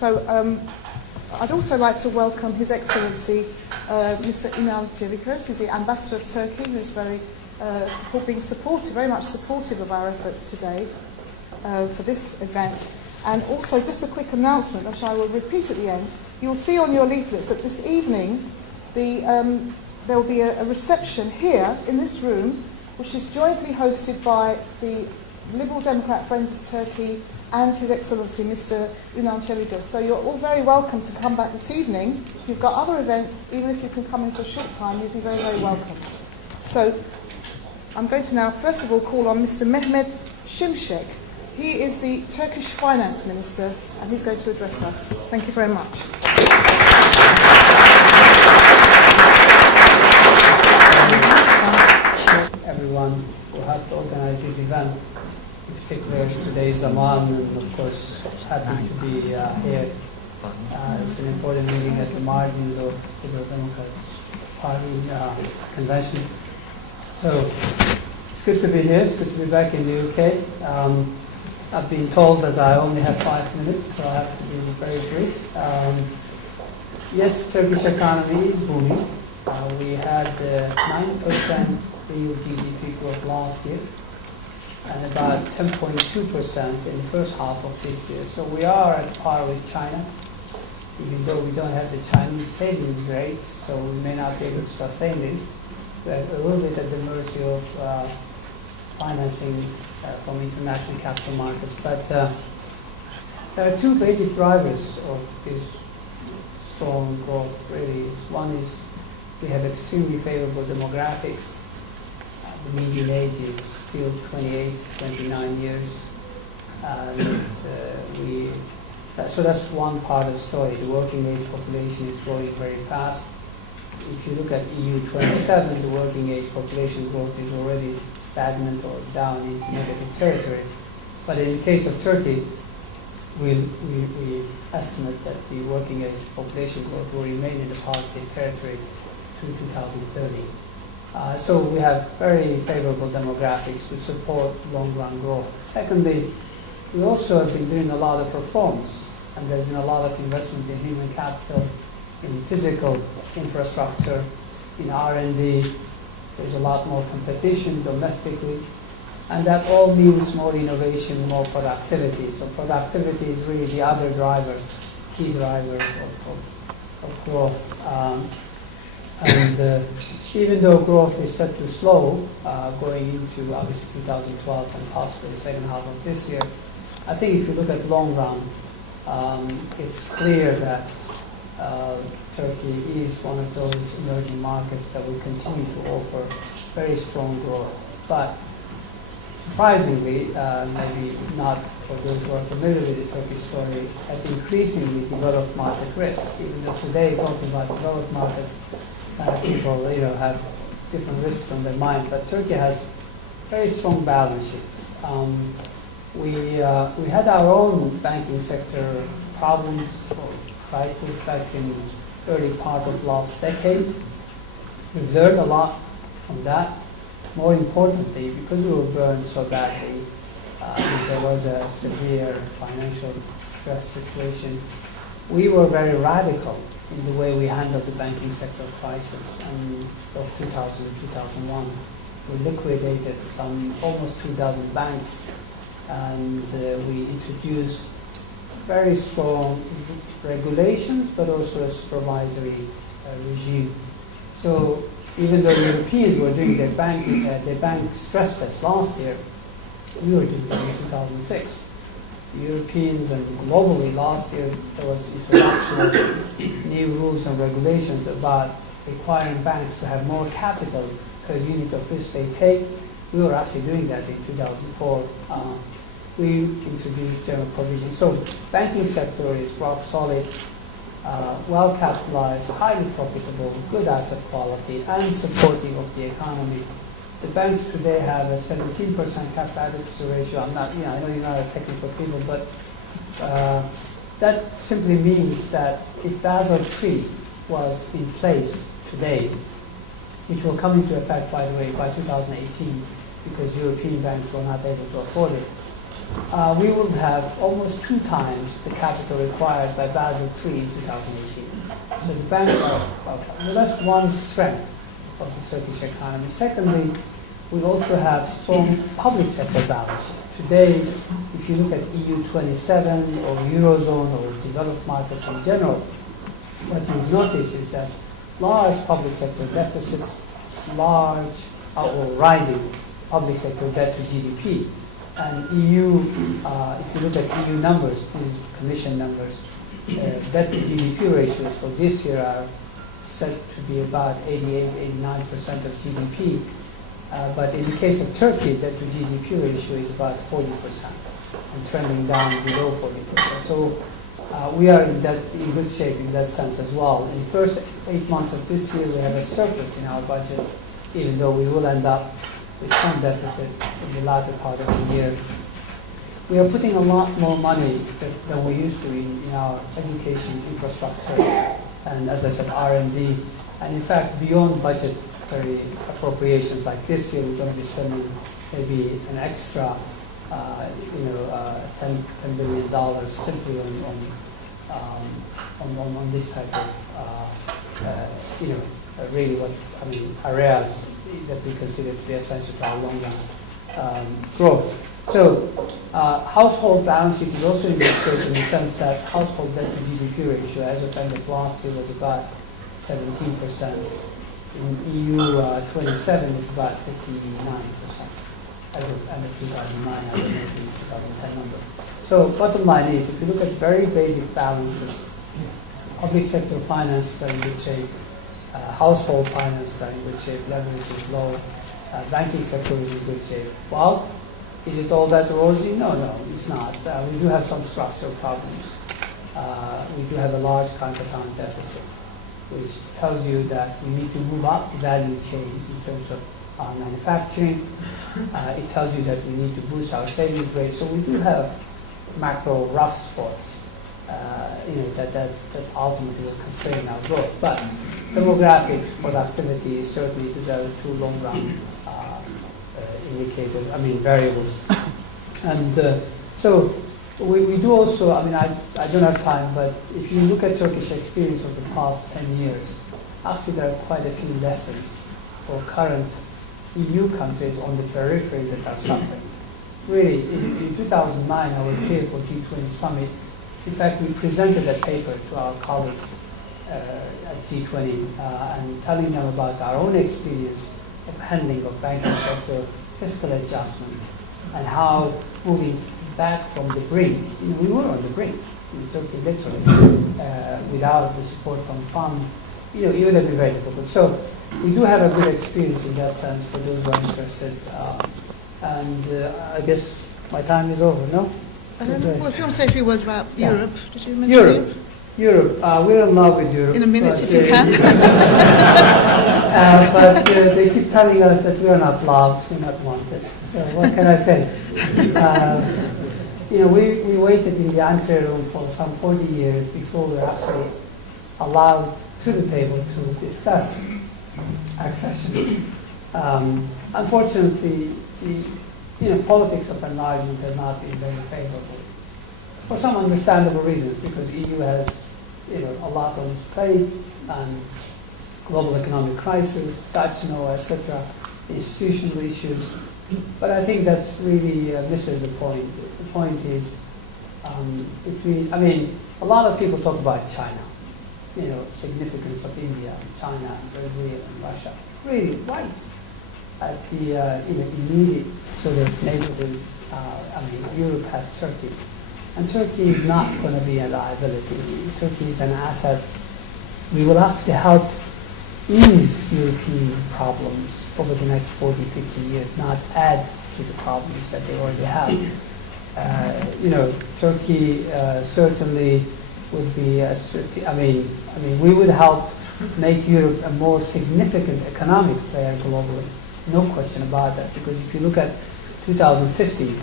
So I'd also like to welcome His Excellency Mr. Ünal Çevikos. He's the Ambassador of Turkey, who's very much supportive of our efforts today for this event. And also, just a quick announcement, which I will repeat at the end. You'll see on your leaflets that this evening there will be a reception here in this room, which is jointly hosted by the Liberal Democrat Friends of Turkey and His Excellency Mr. Ünal Çevikos. So you're all very welcome to come back this evening. If you've got other events, even if you can come in for a short time, you'd be very, very welcome. So I'm going to now, first of all, call on Mr. Mehmet Şimşek. He is the Turkish Finance Minister, and he's going to address us. Thank you very much. Everyone who helped organize this event, in particular today's Zaman, and of course happy to be here. It's an important meeting at the margins of the Liberal Democrats Party convention. So it's good to be here. It's good to be back in the UK. I've been told that I only have 5 minutes, so I have to be very brief. Yes, Turkish economy is booming. We had 9% real GDP growth last year and about 10.2% in the first half of this year. So we are at par with China, even though we don't have the Chinese savings rates, so we may not be able to sustain this. We're a little bit at the mercy of financing from international capital markets. But there are two basic drivers of this strong growth, really. One is we have extremely favorable demographics. The median age is still 28, 29 years. So that's one part of the story. The working age population is growing very fast. If you look at EU 27, the working age population growth is already stagnant or down into negative territory. But in the case of Turkey, we estimate that the working age population growth will remain in the positive territory through 2030. So we have very favorable demographics to support long-run growth. Secondly, we also have been doing a lot of reforms, and there's been a lot of investment in human capital, in physical infrastructure, in R&D. There's a lot more competition domestically, and that all means more innovation, more productivity. So productivity is really the other driver, key driver of growth. Even though growth is set to slow going into obviously 2012 and possibly the second half of this year, I think if you look at long run, it's clear that Turkey is one of those emerging markets that will continue to offer very strong growth. But surprisingly, maybe not for those who are familiar with the Turkish story, at increasingly developed market risk. Even though today talking about developed markets, people have different risks on their mind, but Turkey has very strong balance sheets. We had our own banking sector problems or crisis back in the early part of last decade. We've learned a lot from that. More importantly, because we were burned so badly, there was a severe financial stress situation, we were very radical in the way we handled the banking sector crisis of 2000, 2001. We liquidated almost 24 banks, and we introduced very strong regulations, but also a supervisory regime. So even though Europeans were doing their bank stress test last year, we were doing it in 2006. Europeans and globally last year there was introduction of new rules and regulations about requiring banks to have more capital per unit of risk they take. We were actually doing that in 2004. We introduced general provisions. So banking sector is rock solid, well capitalized, highly profitable, good asset quality, and supportive of the economy. The banks today have a 17% capital adequacy ratio. I know you're not a technical people, but that simply means that if Basel III was in place today, which will come into effect, by the way, by 2018, because European banks were not able to afford it, we will have almost 2 times the capital required by Basel III in 2018. So the banks are, well, that's one strength of the Turkish economy. Secondly, we also have strong public sector balance sheet. Today, if you look at EU 27 or Eurozone or developed markets in general, what you notice is that large public sector deficits, large or rising public sector debt to GDP. And EU, if you look at EU numbers, these Commission numbers, debt to GDP ratios for this year are set to be about 88-89% of GDP. But in the case of Turkey, debt to GDP ratio is about 40% and trending down below 40%. So we are in good shape in that sense as well. In the first 8 months of this year, we have a surplus in our budget, even though we will end up with some deficit in the latter part of the year. We are putting a lot more money than we used to in our education infrastructure and, as I said, R&D. And in fact, beyond budgetary appropriations like this year, we're going to be spending maybe an extra, $10 billion simply on this type of, really areas that we consider to be essential to our long-run growth. So, household balance sheet is also in good shape in the sense that household debt to GDP ratio as of end of last year was about 17%. In EU 27, it's about 59%. As of end of 2009, I was making 2010 number. So, bottom line is, if you look at very basic balances, public sector finances are in good shape. Household finance are in good shape, leverage is low, banking sector is in good shape. Well, is it all that rosy? No, it's not. We do have some structural problems. We do have a large current account deficit, which tells you that we need to move up the value chain in terms of our manufacturing. It tells you that we need to boost our savings rate. So we do have macro rough spots, that ultimately will constrain our growth. But demographics, productivity is certainly the 2 long-run indicators, variables. And so we do also, I don't have time, but if you look at Turkish experience of the past 10 years, actually there are quite a few lessons for current EU countries on the periphery that are suffering. Really, in 2009, I was here for G20 summit. In fact, we presented a paper to our colleagues at G20 and telling them about our own experience of handling of banking sector fiscal adjustment and how moving back from the brink, we were on the brink in Turkey literally, without the support from funds, it would have been very difficult. So we do have a good experience in that sense for those who are interested. I guess my time is over, no? Well, if you want to say a few words about Europe, did you mention Europe, we're in love with Europe. In a minute, if you can. But they keep telling us that we are not loved, we're not wanted. So what can I say? We waited in the ante room for some 40 years before we were actually allowed to the table to discuss accession. Unfortunately, the politics of enlargement has not been very favorable for some understandable reasons, because EU has a lot on its plate, and global economic crisis, Dutch no, etc., institutional issues. But I think that's really misses the point. The point is, a lot of people talk about China, significance of India, China, Brazil, and Russia. Really, right at the immediate sort of neighborhood. Europe has Turkey. And Turkey is not going to be a liability. Turkey is an asset. We will actually help ease European problems over the next 40, 50 years, not add to the problems that they already have. Turkey certainly would be, we would help make Europe a more significant economic player globally. No question about that, because if you look at 2050,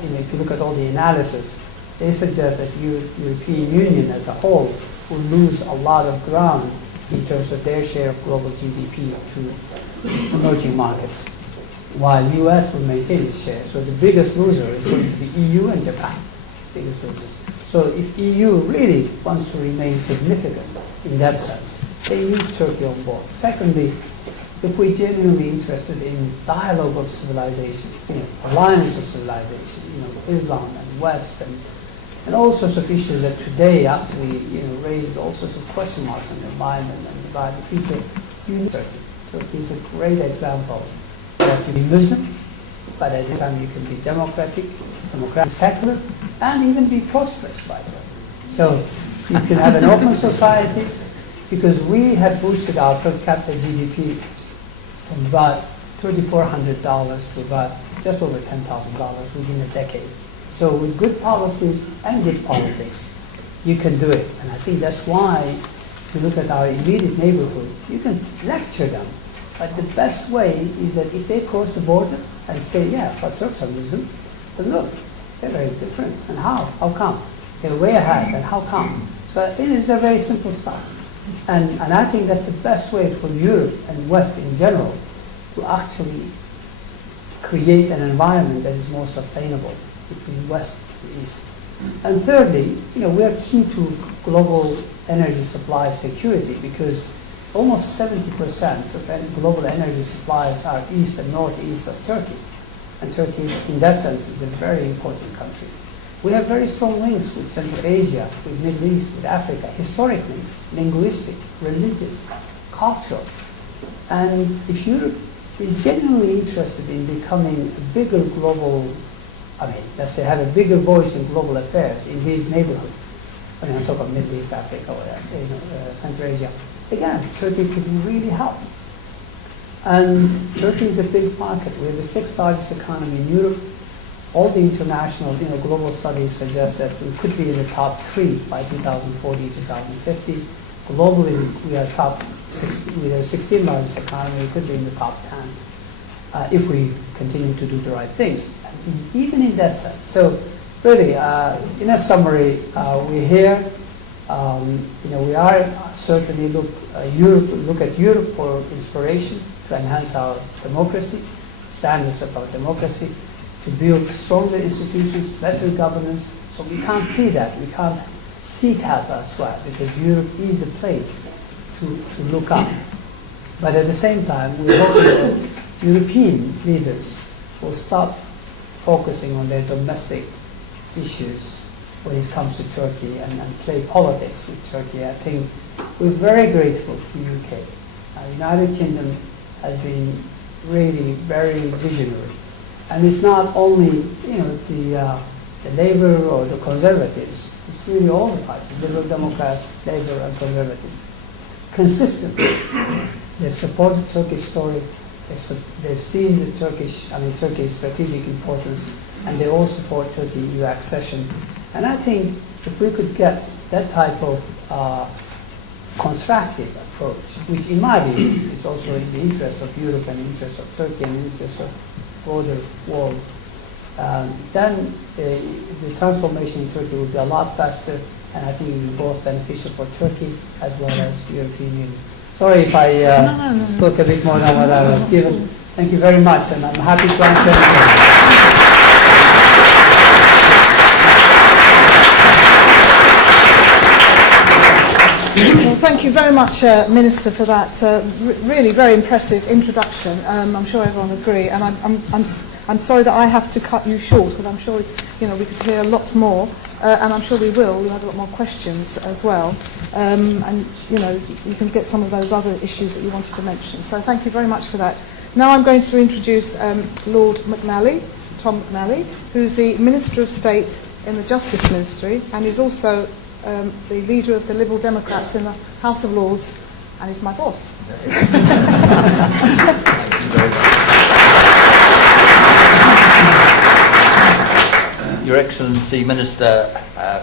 if you look at all the analysis, they suggest that European Union as a whole will lose a lot of ground in terms of their share of global GDP to emerging markets. while US will maintain its share. So the biggest loser is going to be EU and Japan, biggest losers. So if EU really wants to remain significant in that sense, they need Turkey on board. Secondly, if we're genuinely interested in dialogue of civilizations, alliance of civilization, Islam and West and all sorts of issues that today actually raised all sorts of question marks on the environment and about the future, you need Turkey. Turkey is a great example that you can be Muslim, but at the same time you can be democratic, secular, and even be prosperous like that. So you can have an open society, because we have boosted our per capita GDP from about $3,400 to about just over $10,000 within a decade. So with good policies and good politics, you can do it. And I think that's why, if you look at our immediate neighborhood, you can lecture them. But the best way is that if they cross the border and say, yeah, for Turks are Muslim, but look, they're very different. And how? How come? They're way ahead, and how come? So it is a very simple stuff. And I think that's the best way for Europe and West in general to actually create an environment that is more sustainable between West and East. And thirdly, we are key to global energy supply security, because almost 70% of global energy supplies are east and northeast of Turkey. And Turkey, in that sense, is a very important country. We have very strong links with Central Asia, with Middle East, with Africa, historic links, linguistic, religious, cultural. And if Europe is genuinely interested in becoming a bigger global, let's say have a bigger voice in global affairs in these neighborhoods, when I talk about Middle East, Africa, or Central Asia, again, Turkey could really help. And Turkey is a big market. We're the 6th largest economy in Europe. All the international, global studies suggest that we could be in the top 3 by 2040, 2050. Globally, we are top 16. We're the 16th largest economy. We could be in the top 10 if we continue to do the right things. And even in that sense. So, really, in a summary, we're here. We are certainly look at Europe for inspiration to enhance our democracy, standards of our democracy, to build stronger institutions, better governance. So we can't see that. We can't seek help elsewhere, because Europe is the place to look up. But at the same time, we're hoping that European leaders will stop focusing on their domestic issues when it comes to Turkey and play politics with Turkey. I think we're very grateful to UK. United Kingdom has been really very visionary. And it's not only the Labour or the Conservatives, it's really all the parties, Liberal Democrats, Labour and Conservative. Consistently, they've supported Turkish story, they've seen the Turkey's strategic importance, and they all support Turkey EU accession. And I think if we could get that type of constructive approach, which in my view is also in the interest of Europe and the interest of Turkey and the interest of broader world, then the transformation in Turkey would be a lot faster, and I think it would be both beneficial for Turkey as well as the European Union. Sorry if I spoke a bit more than what I was given. Thank you very much, and I'm happy to answer anything. Well, thank you very much, Minister, for that really very impressive introduction. I'm sure everyone will agree, and I'm sorry that I have to cut you short, because I'm sure we could hear a lot more, and I'm sure we will. We'll have a lot more questions as well, and you can get some of those other issues that you wanted to mention. So thank you very much for that. Now I'm going to introduce Lord McNally, Tom McNally, who's the Minister of State in the Justice Ministry, and is also the leader of the Liberal Democrats in the House of Lords, and is my boss. Your Excellency, Minister,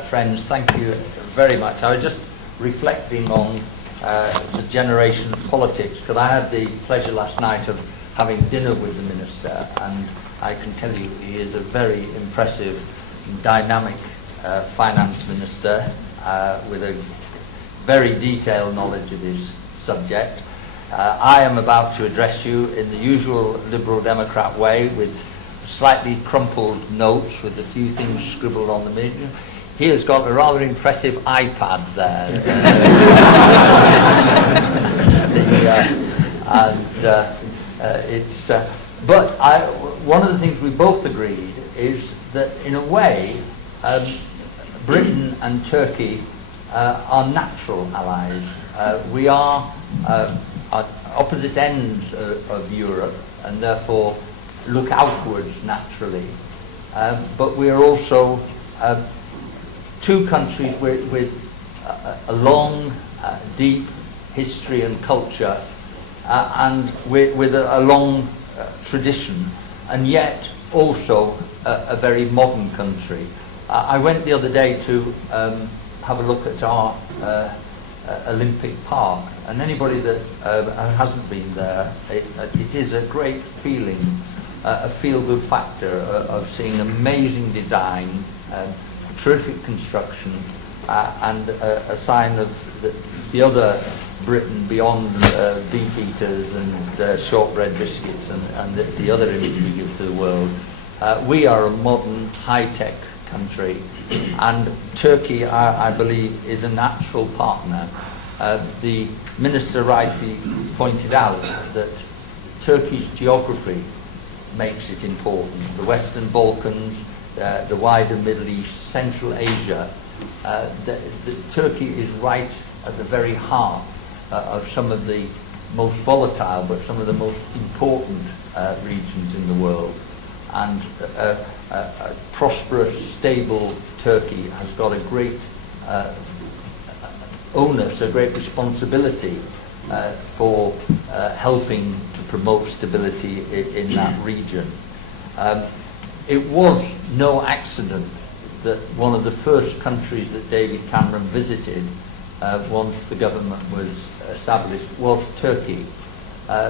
friends, thank you very much. I was just reflecting on the generation of politics, because I had the pleasure last night of having dinner with the Minister, and I can tell you he is a very impressive, dynamic Finance Minister with a very detailed knowledge of his subject. I am about to address you in the usual Liberal Democrat way with slightly crumpled notes with a few things scribbled on the margin. He has got a rather impressive iPad there. But one of the things we both agreed is that, in a way, Britain and Turkey are natural allies. We are at opposite ends of Europe, and therefore look outwards naturally. But we are also two countries with a long, deep history and culture, and with a long tradition, and yet also a very modern country. I went the other day to have a look at our Olympic Park, and anybody that hasn't been there, it is a great feeling, a feel-good factor of seeing amazing design, terrific construction, and a sign of the other Britain beyond beef eaters and shortbread biscuits and the other image we give to the world. We are a modern, high-tech country, and Turkey, I believe, is a natural partner. The Minister rightly pointed out that Turkey's geography makes it important. The Western Balkans, the wider Middle East, Central Asia, Turkey is right at the very heart of some of the most volatile but some of the most important regions in the world. And a prosperous, stable Turkey has got a great onus, a great responsibility for helping to promote stability in that region. It was no accident that one of the first countries that David Cameron visited once the government was established was Turkey,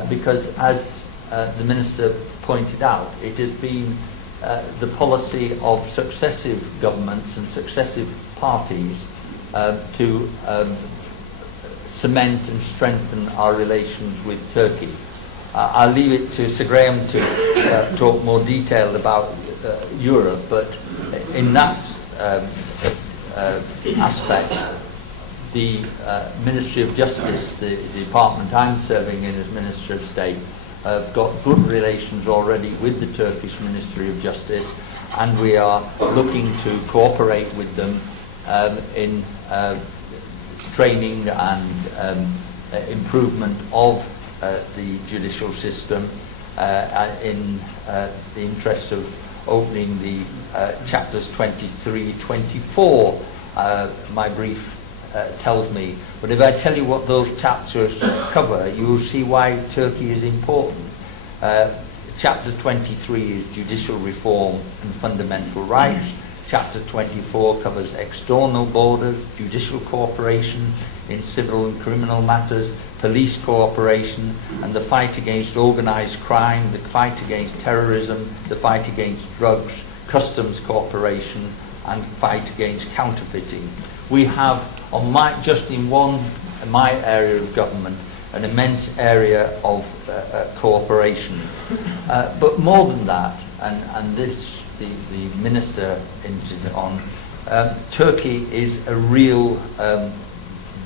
because as the Minister pointed out, it has been the policy of successive governments and successive parties to cement and strengthen our relations with Turkey. I'll leave it to Sir Graham to talk more detailed about Europe, but in that aspect, the Ministry of Justice, the department I'm serving in as Minister of State, have got good relations already with the Turkish Ministry of Justice, and we are looking to cooperate with them in training and improvement of the judicial system in the interest of opening the chapters 23, 24, my brief tells me. But if I tell you what those chapters cover, you will see why Turkey is important. Chapter 23 is judicial reform and fundamental rights. Chapter 24 covers external borders, judicial cooperation in civil and criminal matters, police cooperation, and the fight against organised crime, the fight against terrorism, the fight against drugs, customs cooperation, and fight against counterfeiting. We have, just in my area of government, an immense area of cooperation. But more than that, and this the Minister hinted on, Turkey is a real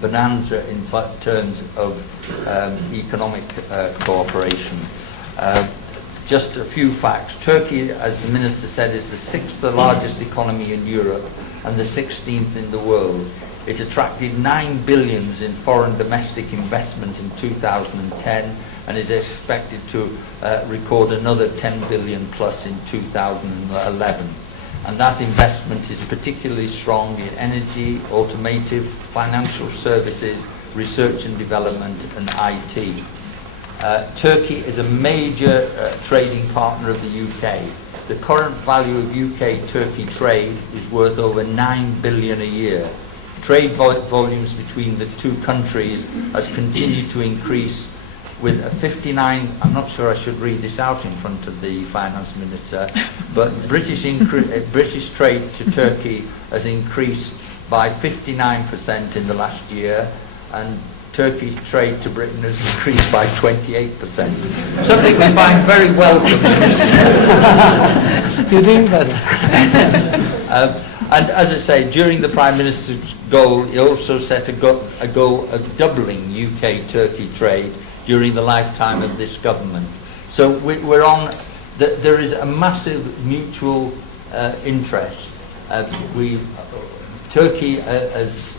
bonanza in terms of economic cooperation. Just a few facts. Turkey, as the Minister said, is the 6th largest economy in Europe and the 16th in the world. It attracted 9 billion in foreign domestic investment in 2010 and is expected to record another 10 billion plus in 2011. And that investment is particularly strong in energy, automotive, financial services, research and development, and IT. Turkey is a major trading partner of the UK. The current value of UK-Turkey trade is worth over 9 billion a year. Trade volumes between the two countries has continued to increase with a 59, I'm not sure I should read this out in front of the Finance Minister, but British trade to Turkey has increased by 59% in the last year, and Turkey's trade to Britain has increased by 28%. Something we find very welcome. You're doing better. And as I say, during the Prime Minister's goal, he also set a goal of doubling UK-Turkey trade during the lifetime of this government. So we're on, there is a massive mutual interest. Turkey, as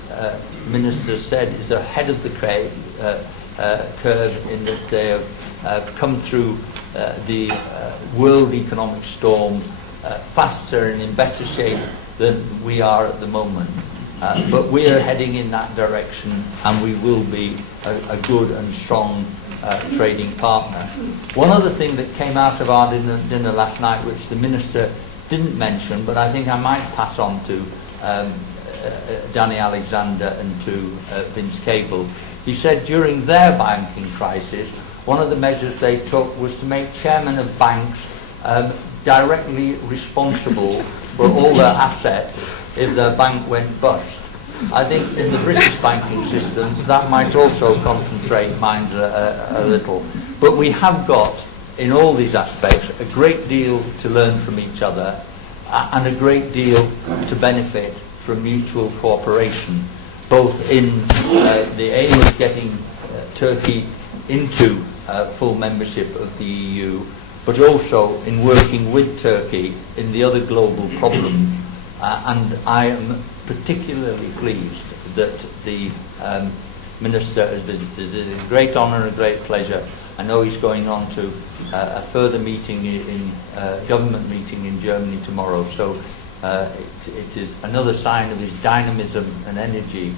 Minister said, is ahead of the curve in that they have come through the world economic storm faster and in better shape than we are at the moment. But we are heading in that direction, and we will be a good and strong trading partner. One other thing that came out of our dinner last night, which the Minister didn't mention, but I think I might pass on to Danny Alexander and to Vince Cable. He said during their banking crisis, one of the measures they took was to make chairmen of banks directly responsible for all their assets if their bank went bust. I think in the British banking system that might also concentrate minds a little. But we have got, in all these aspects, a great deal to learn from each other and a great deal to benefit from mutual cooperation, both in the aim of getting Turkey into full membership of the EU, but also in working with Turkey in the other global problems. And I am particularly pleased that the Minister has visited. It is a great honour and a great pleasure. I know he's going on to a further meeting in government meeting in Germany tomorrow, so it is another sign of his dynamism and energy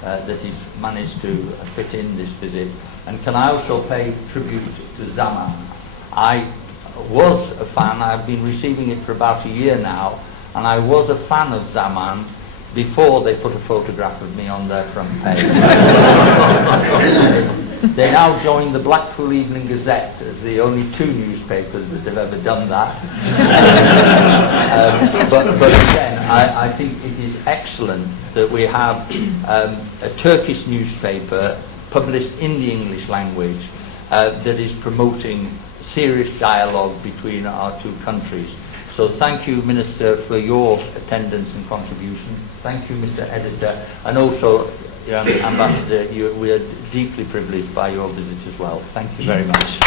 that he's managed to fit in this visit. And can I also pay tribute to Zaman? I was a fan, I've been receiving it for about a year now, and I was a fan of Zaman before they put a photograph of me on their front page. They now join the Blackpool Evening Gazette as the only two newspapers that have ever done that. But again, I think it is excellent that we have a Turkish newspaper published in the English language that is promoting serious dialogue between our two countries. So thank you, Minister, for your attendance and contribution. Thank you, Mr. Editor, and also Ambassador, we are deeply privileged by your visit as well. Thank you very much.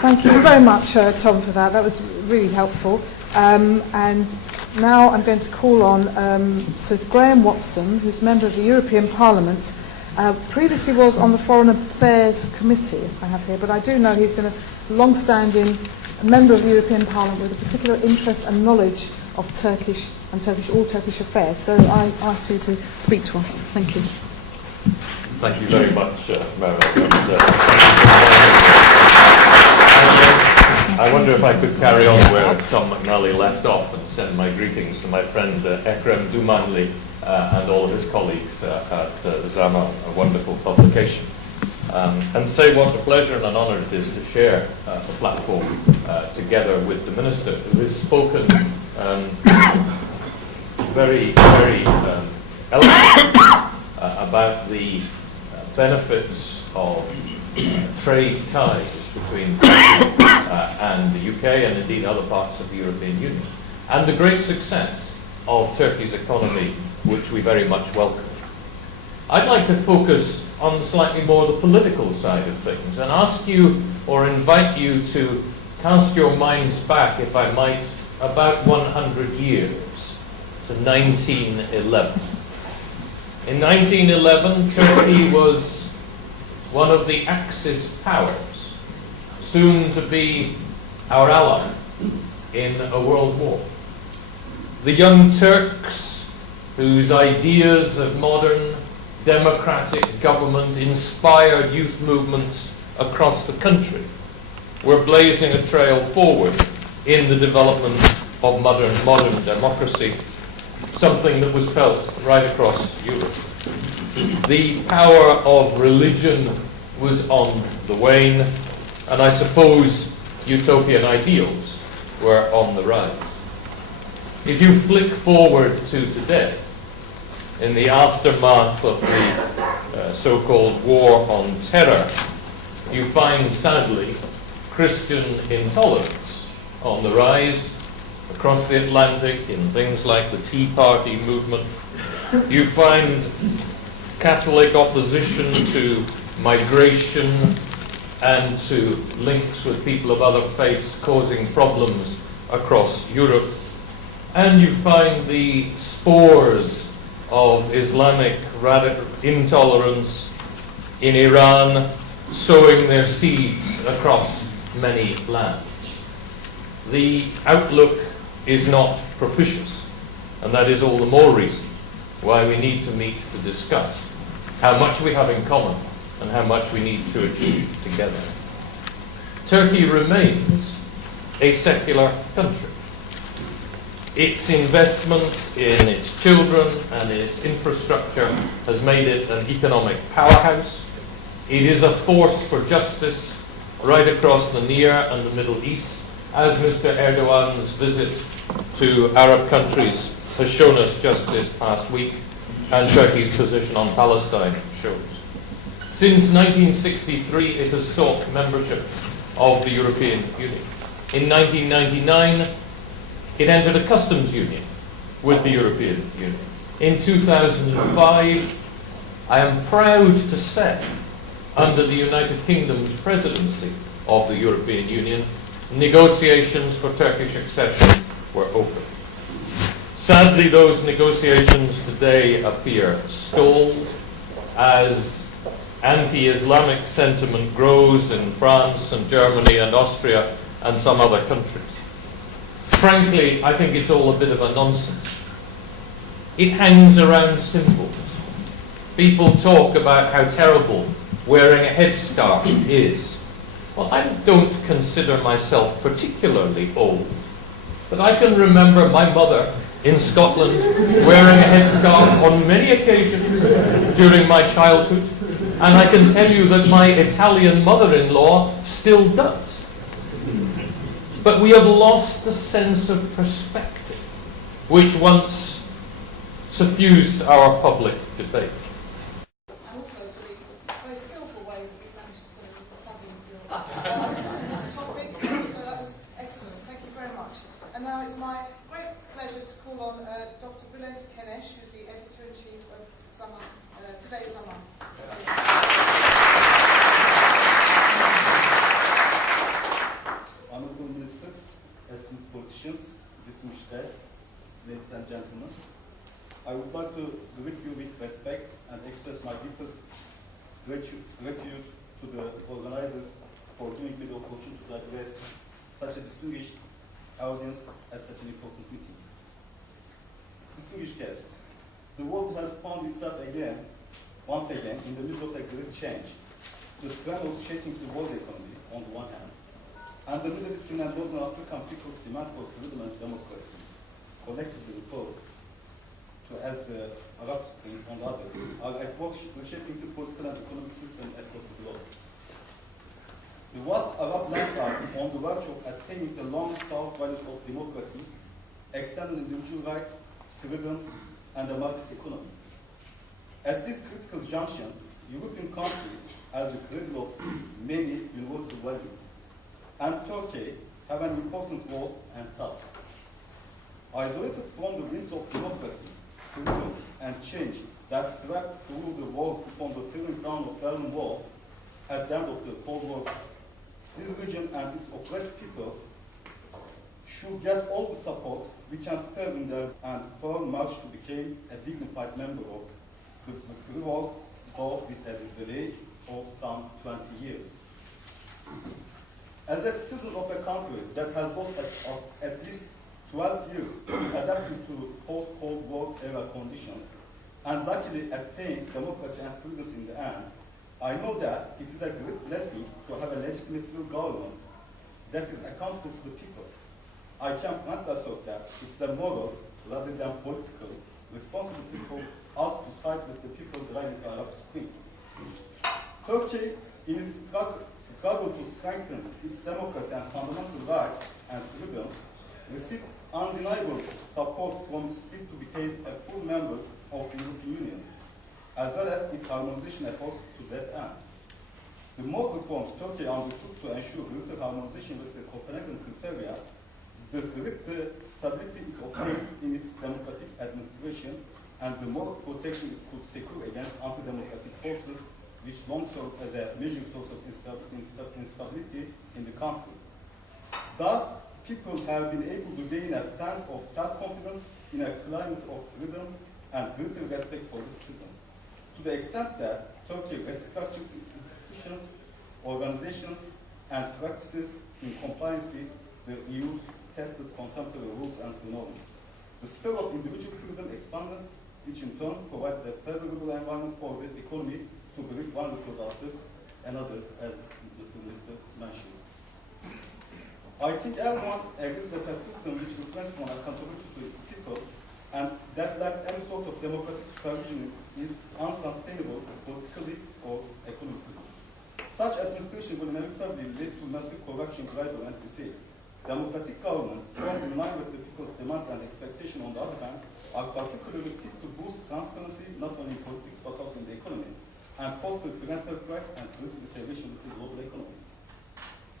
Thank you very much, Tom, for that. That was really helpful. And now I'm going to call on Sir Graham Watson, who's a member of the European Parliament. Previously was on the Foreign Affairs Committee, I have here, but I do know he's been a long-standing member of the European Parliament with a particular interest and knowledge of Turkish and all Turkish affairs. So I ask you to speak to us. Thank you. Thank you very much, Mehmet. I wonder if I could carry on where Tom McNally left off and send my greetings to my friend Ekrem Dumanli and all of his colleagues at Zama, a wonderful publication. And say what a pleasure and an honour it is to share a platform together with the Minister, who has spoken very, very eloquently about the benefits of trade ties between Turkey and the UK and indeed other parts of the European Union, and the great success of Turkey's economy, which we very much welcome. I'd like to focus on slightly more the political side of things and ask you or invite you to cast your minds back, if I might, about 100 years to 1911. In 1911, Turkey was one of the Axis powers, soon to be our ally in a world war. The Young Turks, whose ideas of modern democratic government inspired youth movements across the country, were blazing a trail forward in the development of modern democracy, something that was felt right across Europe. The power of religion was on the wane, and I suppose utopian ideals were on the rise. If you flick forward to today, in the aftermath of the so-called war on terror, you find, sadly, Christian intolerance on the rise across the Atlantic in things like the Tea Party movement. You find Catholic opposition to migration and to links with people of other faiths causing problems across Europe. And you find the spores of Islamic radical intolerance in Iran sowing their seeds across many lands. The outlook is not propitious, and that is all the more reason why we need to meet to discuss how much we have in common and how much we need to achieve together. Turkey remains a secular country. Its investment in its children and its infrastructure has made it an economic powerhouse. It is a force for justice right across the Near and the Middle East, as Mr. Erdogan's visit to Arab countries has shown us just this past week, and Turkey's position on Palestine shows. Since 1963, it has sought membership of the European Union. In 1999, it entered a customs union with the European Union. In 2005, I am proud to say, under the United Kingdom's presidency of the European Union, negotiations for Turkish accession were open. Sadly, those negotiations today appear stalled as anti-Islamic sentiment grows in France and Germany and Austria and some other countries. Frankly, I think it's all a bit of a nonsense. It hangs around symbols. People talk about how terrible wearing a headscarf is. Well, I don't consider myself particularly old, but I can remember my mother in Scotland wearing a headscarf on many occasions during my childhood, and I can tell you that my Italian mother-in-law still does. But we have lost the sense of perspective, which once suffused our public debate. And also for the very skillful way that you've managed to put in the plug in your this topic. So that was excellent. Thank you very much. And now it's my great pleasure to call on Dr. Bülent Keneş, who's the editor-in-chief of today's Zaman. Honorable Ministers, esteemed politicians, distinguished guests, ladies and gentlemen, I would like to greet you with respect and express my deepest gratitude to the organizers for giving me the opportunity to address such a distinguished audience at such an important meeting. Distinguished guests, the world has found itself once again, in the middle of a great change. The tremors shaking the world economy on the one hand, and the Middle Eastern and Northern African people's demand for freedom and democracy, collectively referred to as the Arab Spring on the other, are at work reshaping the political and economic system across the globe. The vast Arab lands are on the verge of attaining the long-sought values of democracy, extended individual rights, freedoms, and the market economy. At this critical junction, European countries, as the cradle of many universal values, and Turkey have an important role and task. Isolated from the winds of democracy, freedom, and change that swept through the world upon the tearing down of Berlin Wall at the end of the Cold War, this region and its oppressed peoples should get all the support we can spare in their and firm march to become a dignified member of the free world, though with a delay of some 20 years. As a citizen of a country that has both at least 12 years adapted to post-Cold War era conditions and luckily attained democracy and freedoms in the end, I know that it is a great blessing to have a legitimate civil government that is accountable to the people. I can frankly assert that it's a moral rather than political responsibility for us to side with the people driving the Arab Spring. Turkey, in its struggle to strengthen its democracy and fundamental rights and freedoms, received undeniable support from it to become a full member of the European Union, as well as its harmonization efforts to that end. The more reforms Turkey undertook to ensure greater harmonization with the Copenhagen criteria, the greater stability it obtained in its democratic administration, and the more protection it could secure against anti-democratic forces, which long served as a major source of instability in the country. Thus, people have been able to gain a sense of self-confidence in a climate of freedom and greater respect for the citizens, to the extent that Turkey restructured its institutions, organizations, and practices in compliance with the EU's tested contemporary rules and norms. The sphere of individual freedom expanded, which in turn provided a favorable environment for the economy to bring one record after another, as Mr. Minister mentioned. I think everyone agrees that a system which reflects on accountability to its people and that lacks any sort of democratic supervision is unsustainable politically or economically. Such administration will inevitably lead to massive corruption, bribery, and deceit. Democratic governments, formed in line with the people's demands and expectations, on the other hand, are particularly fit to boost transparency not only in politics but also in the economy, and foster free enterprise and greater integration with the global economy.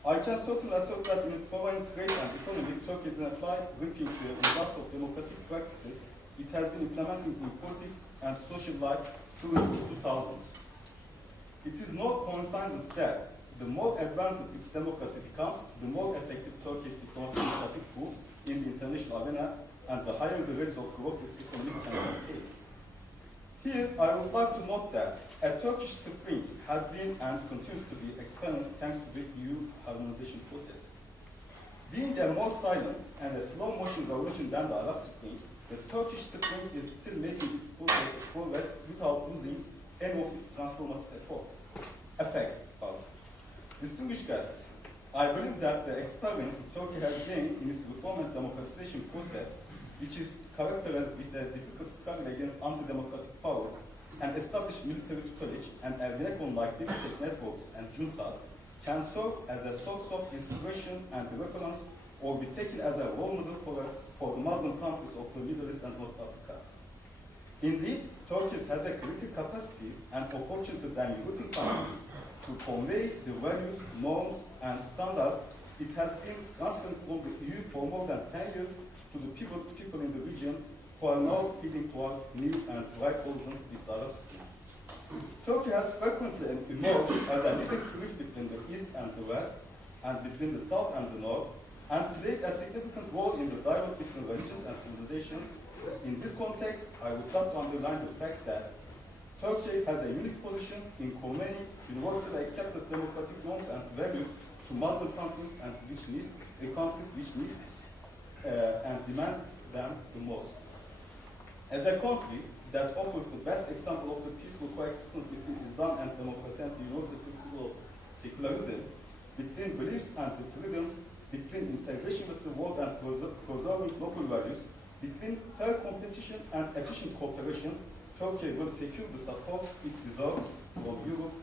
I can certainly assert that in foreign trade and economy, Turkey is applied working to a vast of democratic practices it has been implementing in politics and social life through the 2000s. It is no coincidence that the more advanced its democracy becomes, the more effective Turkey's diplomatic moves in the international arena, and the higher the rates of growth its economy can sustain. Here, I would like to note that a Turkish spring has been and continues to be experienced thanks to the EU harmonization process. Being a more silent and a slow-motion revolution than the Arab Spring, the Turkish spring is still making its progress without losing any of its transformative effect. Distinguished guests, I believe that the experience Turkey has gained in its reform and democratization process, which is characterized with a difficult struggle against anti-democratic powers and established military tutelage and Ergenekon-like dictator networks and juntas, can serve as a source of inspiration and reference, or be taken as a role model for the Muslim countries of the Middle East and North Africa. Indeed, Turkey has a greater capacity and opportunity than European countries to convey the values, norms, and standards it has been transferred from the EU for more than 10 years to the people in the region who are now heading toward new and right horizons with the Arab Spring. Turkey has frequently emerged as a little bridge between the East and the West, and between the South and the North, and played a significant role in the dialogue between religions and civilizations. In this context, I would like to underline the fact that Turkey has a unique position in conveying universally accepted democratic norms and values to Muslim countries and countries which need and demand them the most. As a country that offers the best example of the peaceful coexistence between Islam and democracy and the universal principle of secularism, between beliefs and the freedoms, between integration with the world and preserving local values, between fair competition and efficient cooperation, Turkey will secure the support it deserves from Europe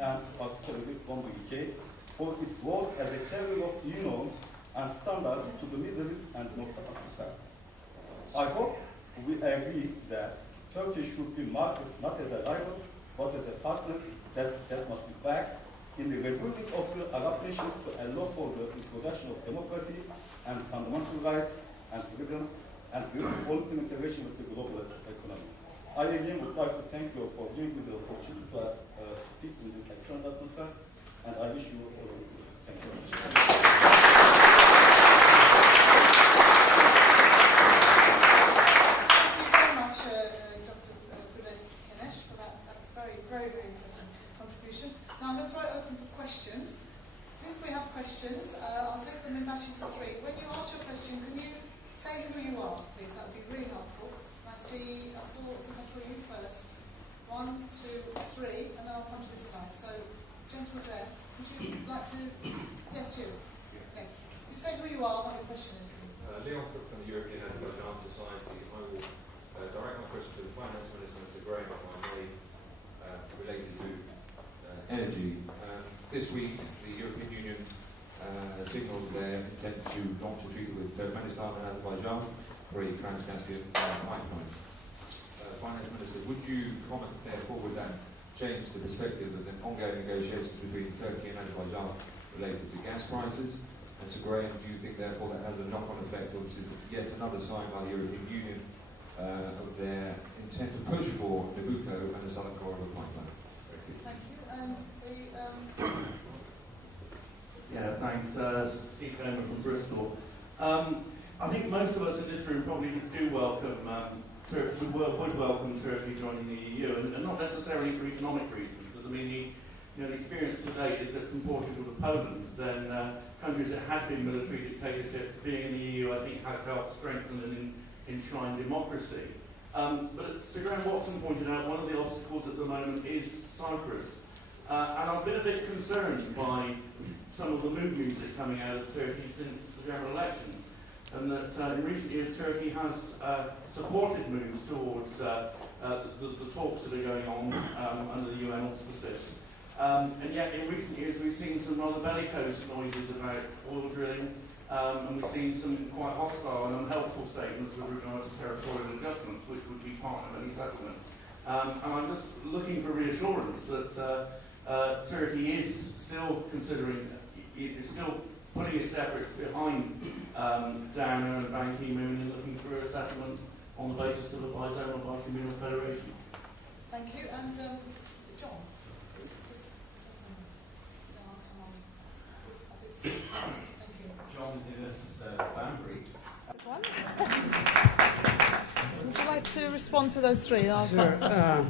and particularly from the UK for its role as a carrier of EU norms and standards to the Middle East and North Africa. I hope we agree that Turkey should be marked not as a rival, but as a partner that must be backed in the rebuilding of the Arab nations to allow for the introduction of democracy and fundamental rights and freedoms and political integration with the global economy. I again would like to thank you for giving me the opportunity to speak in this excellent atmosphere, and I wish you all thank you very much. Thank you very much, Dr. Budet-Kenesh, for that. That's very, very, very interesting contribution. Now I'm going to throw it open for questions. Please, we have questions. I'll take them in batches of 3. When you ask your question, can you say who you are, please? That would be really helpful. I think I saw you first. 1, 2, 3, and then I'll come to this side. So, gentleman there, would you like to? Yes, you. Yes. You say who you are, what your question is, please. Leon Cook from the European Anti-Fragile Society. I will direct my question to the Finance Minister, Mr. Graham, if I may, related to energy. This week, the European Union signalled their intent to launch a treaty with Turkmenistan and Azerbaijan for a Trans-Caspian pipeline. Finance Minister, would you comment therefore would that change the perspective of the ongoing negotiations between Turkey and Azerbaijan related to gas prices? And so Graham, do you think therefore that has a knock-on effect, or this is yet another sign by the European Union of their intent to push for Nabucco and the Southern Corridor pipeline? Thank you. And Yeah, thanks. Steve Coleman from Bristol. I think most of us in this room probably do welcome, would welcome Turkey joining the EU, and not necessarily for economic reasons, because I mean, the experience to date is that from Portugal to Poland, then countries that have been military dictatorships, being in the EU, I think has helped strengthen and enshrine democracy. But as Sir Graham Watson pointed out, one of the obstacles at the moment is Cyprus. And I've been a bit concerned by some of the mood music coming out of Turkey since the general election, and that in recent years Turkey has supported moves towards the talks that are going on under the UN auspices. And yet in recent years we've seen some rather bellicose noises about oil drilling, and we've seen some quite hostile and unhelpful statements with regard to territorial adjustments, which would be part of any settlement. And I'm just looking for reassurance that Turkey is still considering, is still putting its efforts behind Downer and Ban Ki-moon and looking for a settlement on the basis of a bizonal bicommunal federation. thank you. And is it John? No, I'll come on. I did see it. Yes, thank you. John Dennis Banbury. Good one. Would you like to respond to those three? Sure.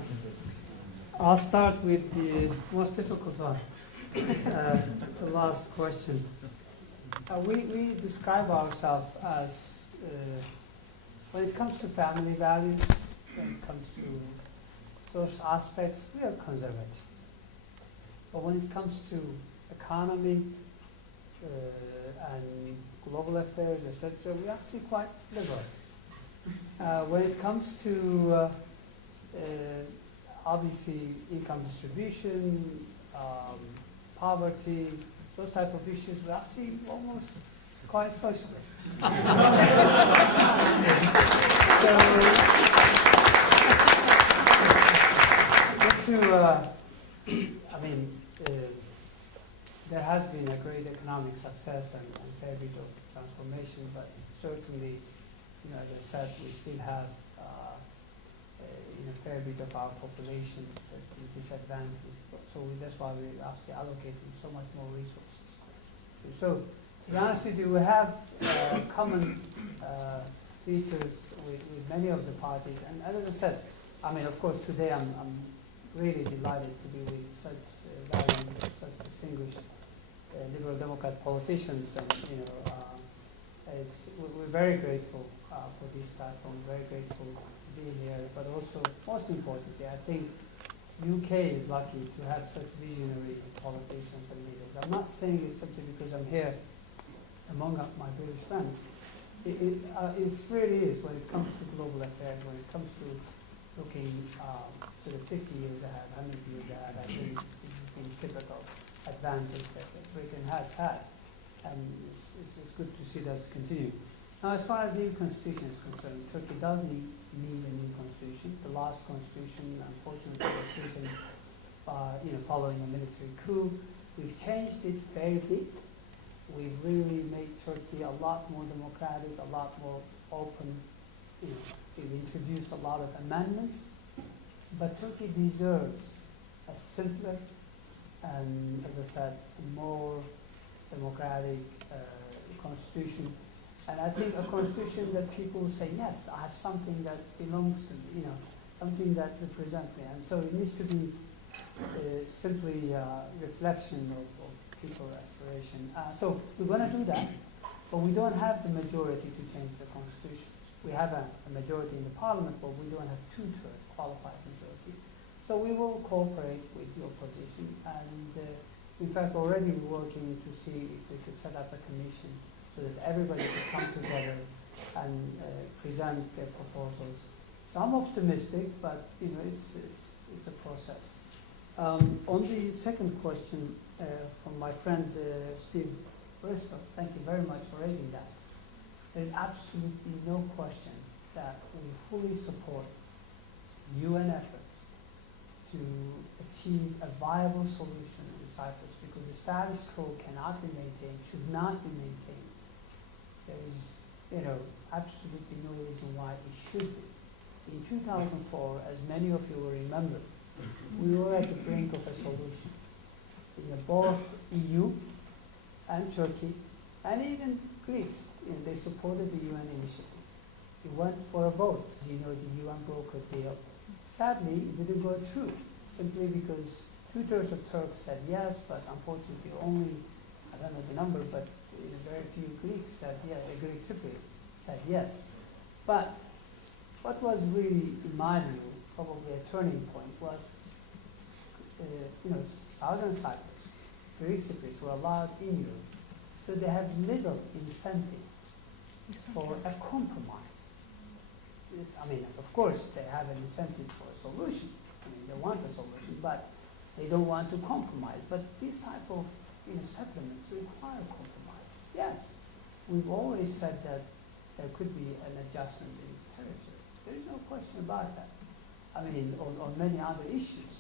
I'll start with the most difficult one, the last question. We describe ourselves as, when it comes to family values, when it comes to those aspects, we are conservative. But when it comes to economy and global affairs, etc., we're actually quite liberal. When it comes to obviously income distribution, poverty, those type of issues, we're actually almost quite socialist. There has been a great economic success and fair bit of transformation, but certainly, as I said, we still have a fair bit of our population that is disadvantaged. So that's why we're actually allocating so much more resources. So to be honest with you, we have common features with many of the parties. And as I said, of course, today I'm really delighted to be with such valiant, such distinguished Liberal Democrat politicians. And we're very grateful for this platform. Very grateful to be here. But also, most importantly, I think UK is lucky to have such visionary politicians and leaders. I'm not saying it simply because I'm here among my British friends. It really is when it comes to global affairs, when it comes to looking sort of 50 years ahead, 100 years ahead. I think this has been typical advantage that Britain has had, and it's good to see that's continuing. Now, as far as the new constitution is concerned, Turkey does need a new constitution. The last constitution, unfortunately, was written following a military coup. We've changed it a fair bit. We've really made Turkey a lot more democratic, a lot more open. We've introduced a lot of amendments. But Turkey deserves a simpler and, as I said, a more democratic constitution. And I think a constitution that people will say, yes, I have something that belongs to me, something that represents me. And so it needs to be simply a reflection of people's aspiration. So we're going to do that, but we don't have the majority to change the constitution. We have a majority in the parliament, but we don't have two-thirds qualified majority. So we will cooperate with the opposition, and in fact already we're working to see if we could set up a commission so that everybody could come together and present their proposals. So I'm optimistic, but it's a process. On the second question from my friend Steve Bristol, thank you very much for raising that. There's absolutely no question that we fully support UN efforts to achieve a viable solution in Cyprus, because the status quo cannot be maintained, should not be maintained. There is, absolutely no reason why it should be. In 2004, as many of you will remember, we were at the brink of a solution. Both EU and Turkey, and even Greece, they supported the UN initiative. It went for a vote, the UN broker deal. Sadly, it didn't go through, simply because 2/3 of Turks said yes, but unfortunately only, I don't know the number, but very few Greeks said yes, the Greek Cypriots said yes. But what was really, in my view, probably a turning point was, Southern Cyprus, Greek Cypriots were allowed in Europe, so they have little incentive for a compromise. Of course, they have an incentive for a solution. They want a solution, but they don't want to compromise. But these type of settlements require compromise. Yes, we've always said that there could be an adjustment in territory. There is no question about that. On many other issues.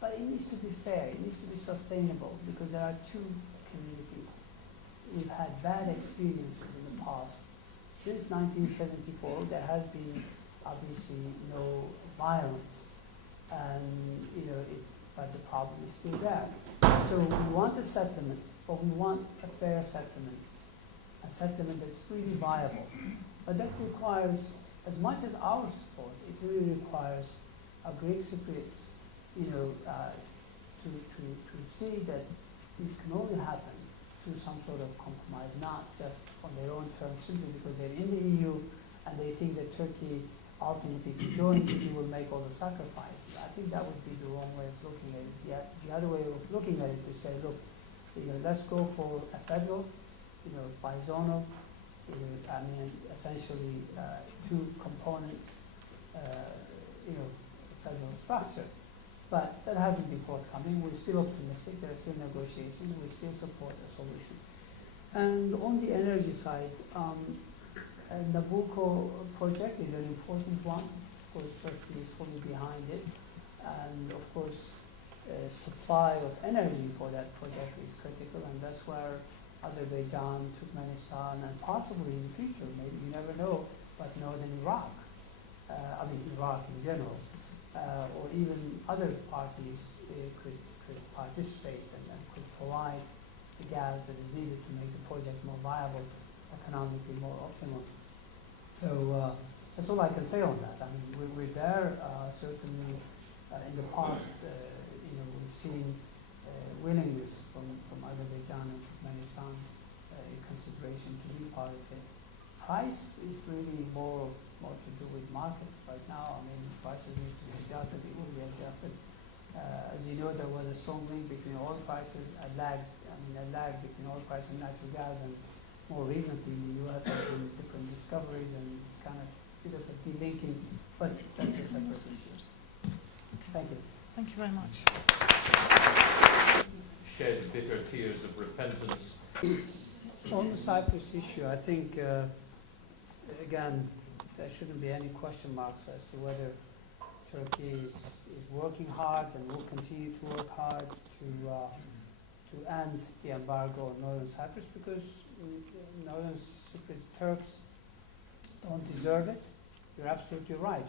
But it needs to be fair, it needs to be sustainable, because there are two communities. We've had bad experiences in the past. Since 1974, there has been obviously no violence, and but the problem is still there. So we want a settlement, but we want a fair settlement, a settlement that's really viable. But that requires, as much as our support, it really requires our Greek Cypriots, to see that this can only happen through some sort of compromise, not just on their own terms, simply because they're in the EU and they think that Turkey ultimately to join the EU will make all the sacrifices. I think that would be the wrong way of looking at it. The other way of looking at it to say, look, let's go for a federal, bizonal, essentially two-component, federal structure. But that hasn't been forthcoming. We're still optimistic. There are still negotiations. We still support a solution. And on the energy side, Nabucco project is an important one. Of course, Turkey is fully behind it. And of course, supply of energy for that project is critical, and that's where Azerbaijan, Turkmenistan, and possibly in the future, maybe you never know, but northern Iraq, Iraq in general, or even other parties could participate and could provide the gas that is needed to make the project more viable, economically more optimal. So that's all I can say on that. We're there. Certainly, in the past, we've seen willingness from Azerbaijan and Turkmenistan in consideration to be part of it. Price is really more to do with market right now. Prices need to be adjusted. It will be adjusted. As you know, there was a strong link between oil prices, a lag between oil price and natural gas, and more recently in the U.S. there have been different discoveries, and it's kind of a bit of a delinking, but that's a separate issue. Thank you. Thank you very much. Shed bitter tears of repentance. On the Cyprus issue, I think, again, there shouldn't be any question marks as to whether Turkey is working hard and will continue to work hard to end the embargo on Northern Cyprus, because Northern Cyprus Turks don't deserve it. You're absolutely right.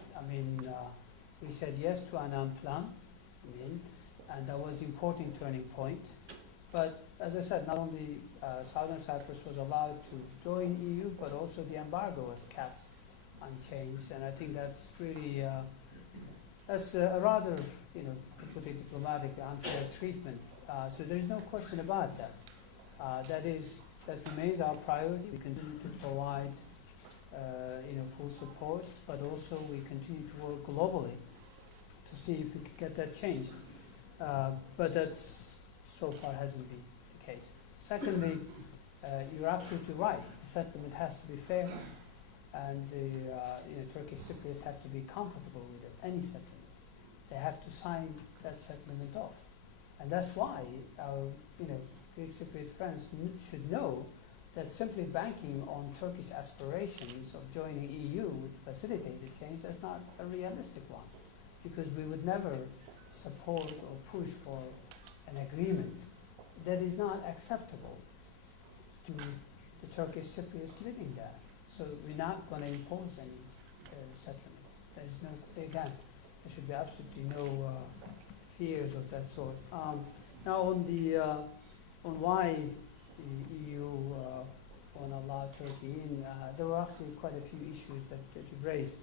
We said yes to an plan, and that was an important turning point. But as I said, not only Southern Cyprus was allowed to join EU, but also the embargo was kept unchanged. And I think that's really that's a rather, to put it diplomatically, unfair treatment. So there's no question about that. That remains our priority. We continue to provide full support, but also we continue to work globally to see if we can get that changed. But that's so far hasn't been the case. Secondly, you're absolutely right. The settlement has to be fair, and Turkish Cypriots have to be comfortable with it. Any settlement, they have to sign that settlement off, and that's why our Greek Cypriot friends should know that simply banking on Turkish aspirations of joining EU would facilitate the change. That's not a realistic one, because we would never support or push for an agreement that is not acceptable to the Turkish Cypriots living there. So we're not going to impose any settlement. There's no, again, there should be absolutely no fears of that sort. Now on why the EU won't allow Turkey in, there were actually quite a few issues that you raised.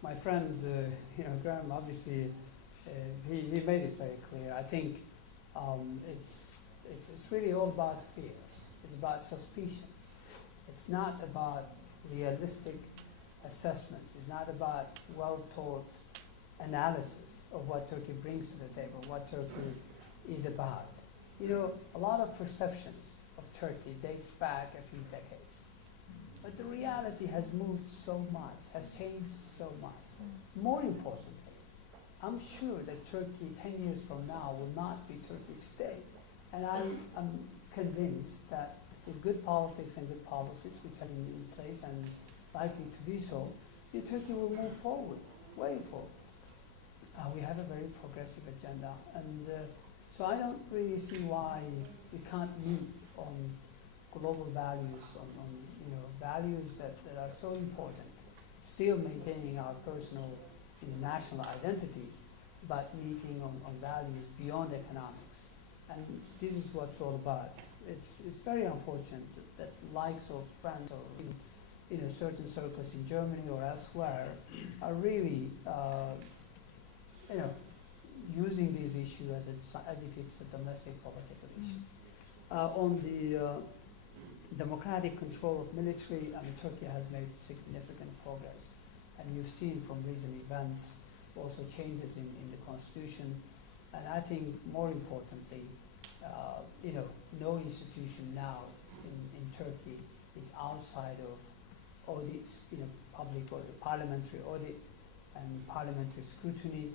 My friend, Graham, obviously, he made it very clear. I think it's really all about fears. It's about suspicions. It's not about realistic assessments. It's not about well-thought analysis of what Turkey brings to the table, what Turkey is about. A lot of perceptions of Turkey dates back a few decades. But the reality has moved so much, has changed so much. More importantly, I'm sure that Turkey 10 years from now will not be Turkey today. And I'm convinced that with good politics and good policies, which are in place and likely to be so, Turkey will move forward, way forward. We have a very progressive agenda, and so I don't really see why we can't meet on global values, on values that are so important, still maintaining our personal national identities, but meeting on values beyond economics. And this is what it's all about. It's very unfortunate that the likes of France or certain circles in Germany or elsewhere are really using this issue as if it's a domestic political issue. On the democratic control of military, Turkey has made significant progress, and you've seen from recent events also changes in the constitution. And I think more importantly, no institution now in Turkey is outside of audits, public or the parliamentary audit and parliamentary scrutiny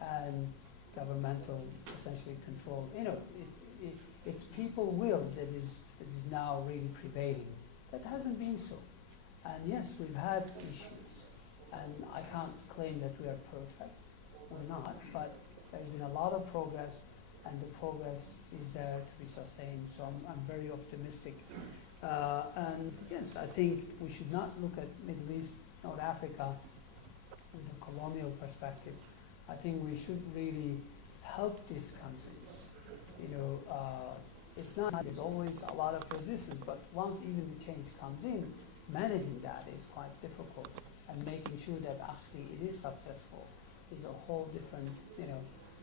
and governmental essentially control. It's people will that is now really prevailing. That hasn't been so. And yes, we've had issues, and I can't claim that we are perfect. We're not, but there's been a lot of progress, and the progress is there to be sustained. So I'm very optimistic. And yes, I think we should not look at Middle East, North Africa with a colonial perspective. I think we should really help these countries. It's not, there's always a lot of resistance, but once even the change comes in, managing that is quite difficult, and making sure that actually it is successful is a whole different,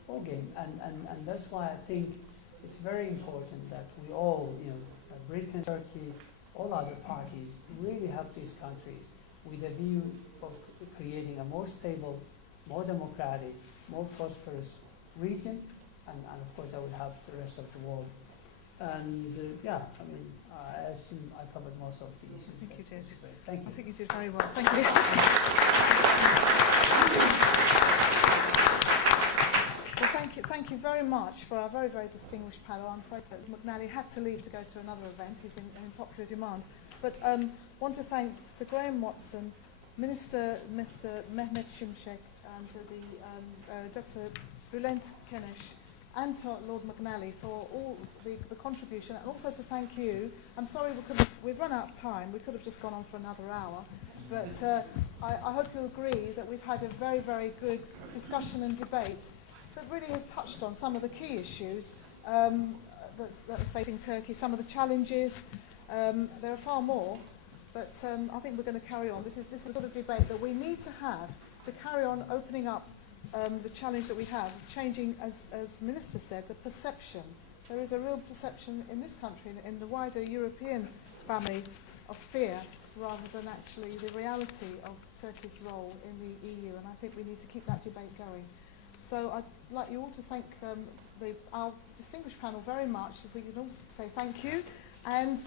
ball game. And that's why I think it's very important that we all, Britain, Turkey, all other parties, really help these countries with a view of creating a more stable, more democratic, more prosperous region, and of course that would help the rest of the world. And I assume I covered most of the issues. I think you did. Thank you. I think you did very well. Thank you. Well, thank you very much for our very, very distinguished panel. I'm afraid that McNally had to leave to go to another event. He's in popular demand. But want to thank Sir Graham Watson, Mr. Mehmet Şimşek, and Dr. Bülent Kenesh, and to Lord McNally for all the contribution, and also to thank you. I'm sorry we've run out of time. We could have just gone on for another hour. But I hope you'll agree that we've had a very, very good discussion and debate that really has touched on some of the key issues that are facing Turkey, some of the challenges. There are far more, but I think we're going to carry on. This is the sort of debate that we need to have to carry on opening up the challenge that we have, changing, as Minister said, the perception. There is a real perception in this country, in the wider European family, of fear rather than actually the reality of Turkey's role in the EU, and I think we need to keep that debate going. So I'd like you all to thank our distinguished panel very much. If we could all say thank you. And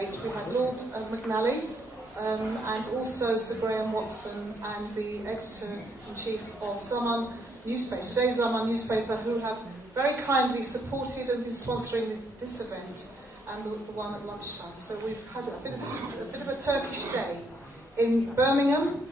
debate, we had Lord McNally and also Sir Graham Watson and the editor-in-chief of Zaman newspaper, today's Zaman newspaper, who have very kindly supported and been sponsoring this event and the one at lunchtime. So we've had a bit of a Turkish day in Birmingham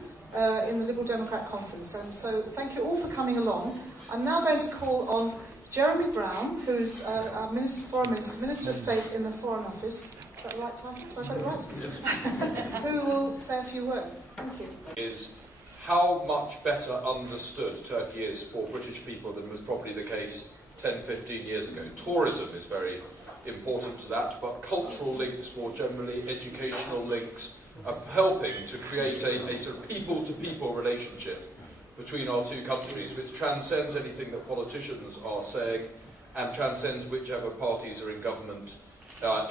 in the Liberal Democrat Conference. And so thank you all for coming along. I'm now going to call on Jeremy Brown, who's our Foreign Minister, Minister of State in the Foreign Office. Is that right, Tom? Have I got it right? Yes. Who will say a few words. Thank you. Is how much better understood Turkey is for British people than was probably the case 10, 15 years ago. Tourism is very important to that, but cultural links more generally, educational links, are helping to create a sort of people-to-people relationship between our two countries, which transcends anything that politicians are saying and transcends whichever parties are in government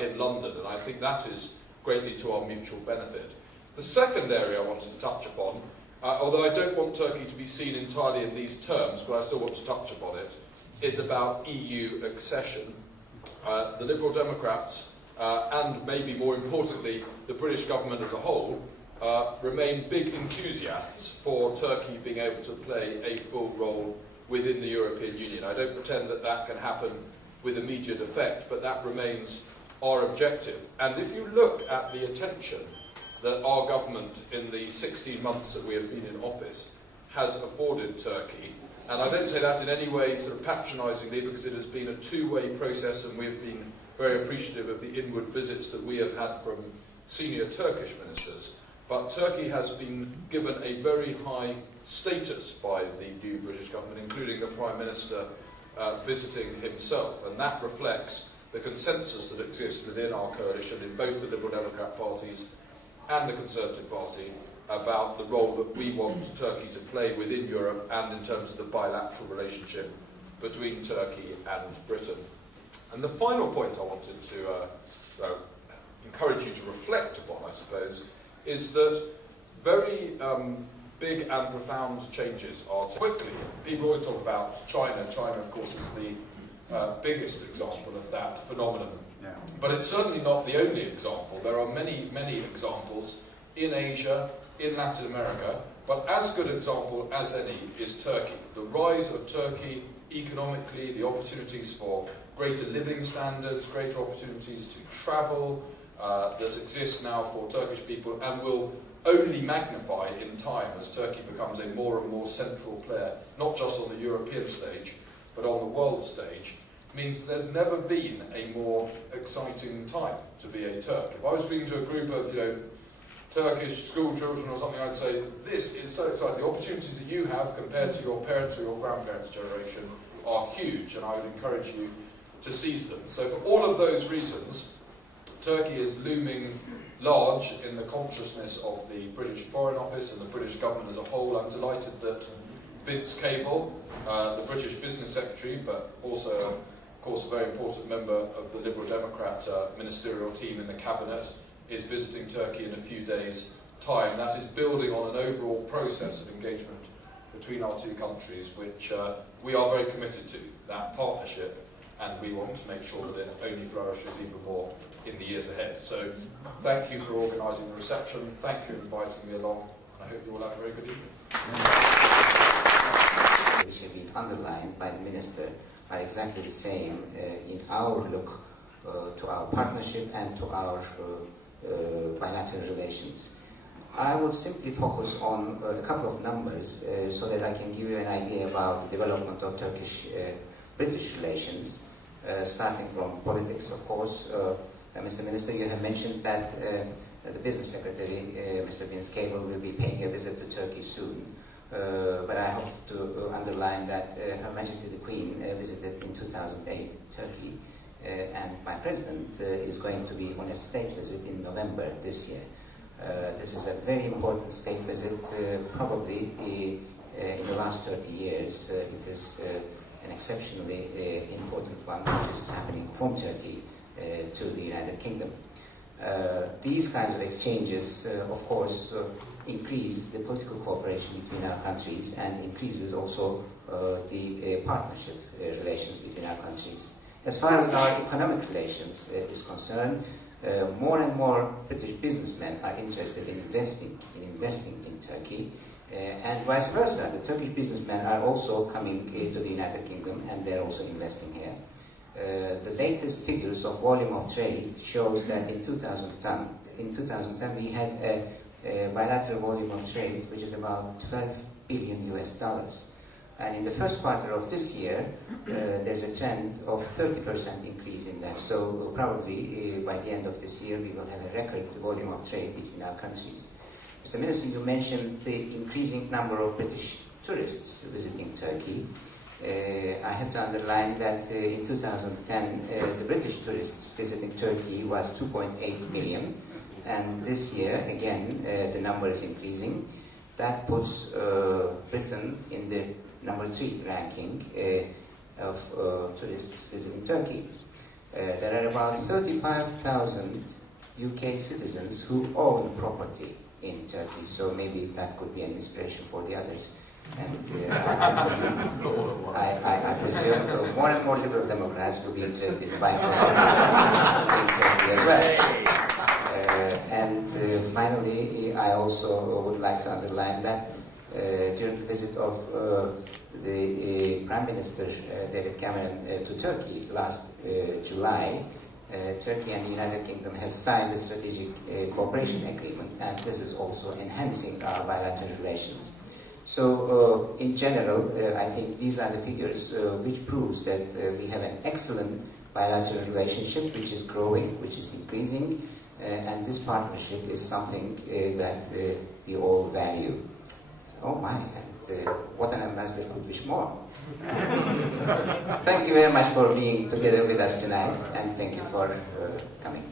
in London. And I think that is greatly to our mutual benefit. The second area I wanted to touch upon, although I don't want Turkey to be seen entirely in these terms, but I still want to touch upon it, is about EU accession. The Liberal Democrats, and maybe more importantly, the British government as a whole, remain big enthusiasts for Turkey being able to play a full role within the European Union. I don't pretend that that can happen with immediate effect, but that remains our objective. And if you look at the attention that our government in the 16 months that we have been in office has afforded Turkey, and I don't say that in any way sort of patronisingly, because it has been a two-way process and we have been very appreciative of the inward visits that we have had from senior Turkish ministers. But Turkey has been given a very high status by the new British government, including the Prime Minister visiting himself. And that reflects the consensus that exists within our coalition in both the Liberal Democrat parties and the Conservative Party about the role that we want Turkey to play within Europe and in terms of the bilateral relationship between Turkey and Britain. And the final point I wanted to encourage you to reflect upon, I suppose, is that very big and profound changes are quickly. People always talk about China. China, of course, is the biggest example of that phenomenon. Yeah. But it's certainly not the only example. There are many, many examples in Asia, in Latin America, but as good example as any is Turkey. The rise of Turkey economically, the opportunities for greater living standards, greater opportunities to travel that exist now for Turkish people and will only magnify in time as Turkey becomes a more and more central player, not just on the European stage, but on the world stage, means there's never been a more exciting time to be a Turk. If I was speaking to a group of, Turkish school children or something, I'd say, this is so exciting. The opportunities that you have compared to your parents or your grandparents' generation are huge, and I would encourage you to seize them. So for all of those reasons, Turkey is looming large in the consciousness of the British Foreign Office and the British government as a whole. I'm delighted that Vince Cable, the British Business Secretary, but also, of course, a very important member of the Liberal Democrat ministerial team in the Cabinet, is visiting Turkey in a few days' time. That is building on an overall process of engagement between our two countries, which we are very committed to, that partnership, and we want to make sure that it only flourishes even more in the years ahead. So thank you for organising the reception, thank you for inviting me along, and I hope you all have a very good evening. Which have been underlined by the Minister are exactly the same in our look to our partnership and to our bilateral relations. I would simply focus on a couple of numbers so that I can give you an idea about the development of Turkish-British relations, starting from politics, of course. Mr. Minister, you have mentioned that the Business Secretary, Mr. Vince Cable, will be paying a visit to Turkey soon. But I have to underline that Her Majesty the Queen visited in 2008 Turkey, and my President is going to be on a state visit in November this year. This is a very important state visit, probably in the last 30 years. It is an exceptionally important one, which is happening from Turkey to the United Kingdom. These kinds of exchanges, of course, increase the political cooperation between our countries and increases also the partnership relations between our countries. As far as our economic relations is concerned, more and more British businessmen are interested in investing in Turkey, and vice versa. The Turkish businessmen are also coming to the United Kingdom, and they're also investing here. The latest figures of volume of trade shows that in 2010 we had a bilateral volume of trade which is about $12 billion US. And in the first quarter of this year, there's a trend of 30% increase in that. So probably by the end of this year, we will have a record volume of trade between our countries. Mr. Minister, you mentioned the increasing number of British tourists visiting Turkey. I have to underline that in 2010, the British tourists visiting Turkey was 2.8 million. And this year, again, the number is increasing. That puts Britain in the number 3 ranking of tourists visiting Turkey. There are about 35,000 UK citizens who own property in Turkey, so maybe that could be an inspiration for the others. And I presume more and more Liberal Democrats will be interested in buying property in Turkey as well. And finally, I also would like to underline that during the visit of the Prime Minister David Cameron to Turkey last July, Turkey and the United Kingdom have signed a strategic cooperation agreement, and this is also enhancing our bilateral relations. So, in general, I think these are the figures which proves that we have an excellent bilateral relationship, which is growing, which is increasing, and this partnership is something that we all value. Oh my, and what an ambassador could wish more. Thank you very much for being together with us tonight, and thank you for coming.